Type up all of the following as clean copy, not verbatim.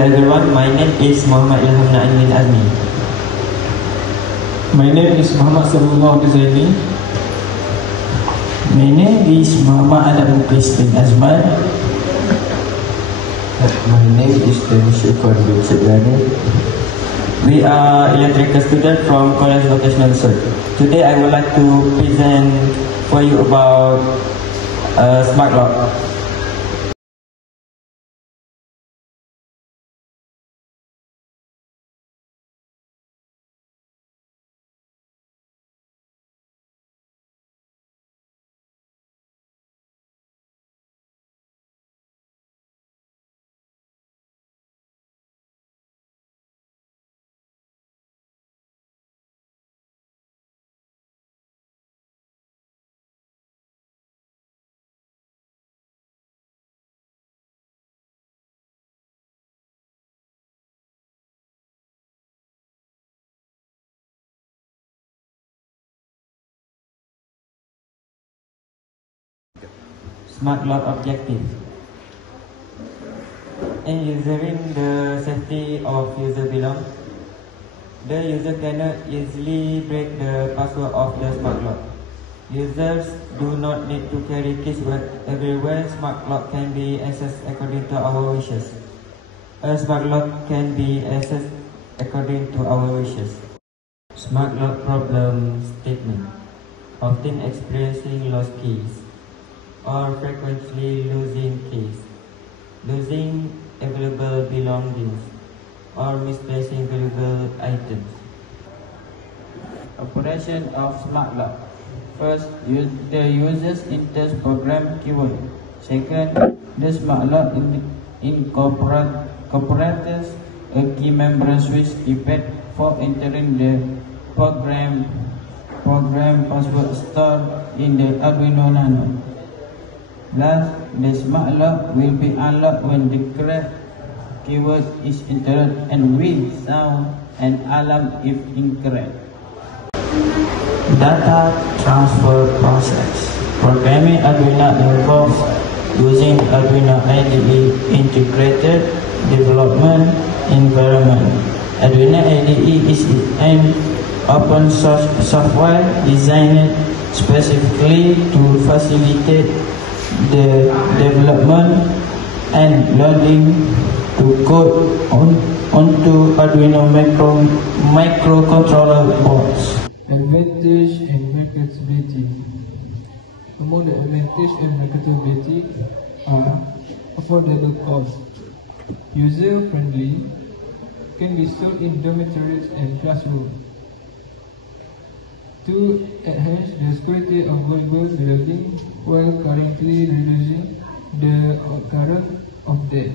Hello everyone, my name is Mohamad Ilham Naim Azmi. My name is Mohamad Saifullah Zainee. My name is Mohamad Mukriz bin Azman. My name is Danish, Ikhwan, Binti, Ghani. We are electrical students from Kolej Vokasional. Today I would like to present for you about smart lock. Smart lock objective. In using the safety of user belong, the user cannot easily break the password of the smart lock. Users do not need to carry keys everywhere. Smart lock can be accessed according to our wishes. A smart lock can be accessed according to our wishes. Smart lock problem statement. Often experiencing lost keys or frequently losing keys, losing available belongings, or misplacing valuable items. Operation of smart lock. First, the user's enters program keyword. Second, the smart lock incorporates a key member switch keypad for entering the program password stored in the Arduino Nano. Last, the smart lock will be unlocked when the correct keyword is entered and will sound an alarm if incorrect. Data transfer process. Programming Arduino involves using Arduino IDE integrated development environment. Arduino IDE is an open source software designed specifically to facilitate the development and loading to code onto Arduino microcontroller boards. Advantage and marketability. Among the advantage and marketability are affordable cost, user-friendly, can be sold in dormitories and classrooms. To enhance the security of valuable belongings while currently reducing the occurrence of death.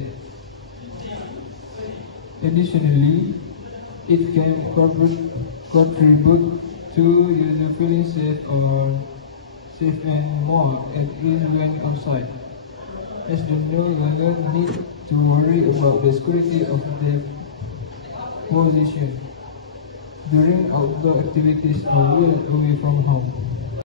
Additionally, it can contribute to user feeling safe and more at ease when outside, as they no longer need to worry about the security of their position during outdoor activities or away from home.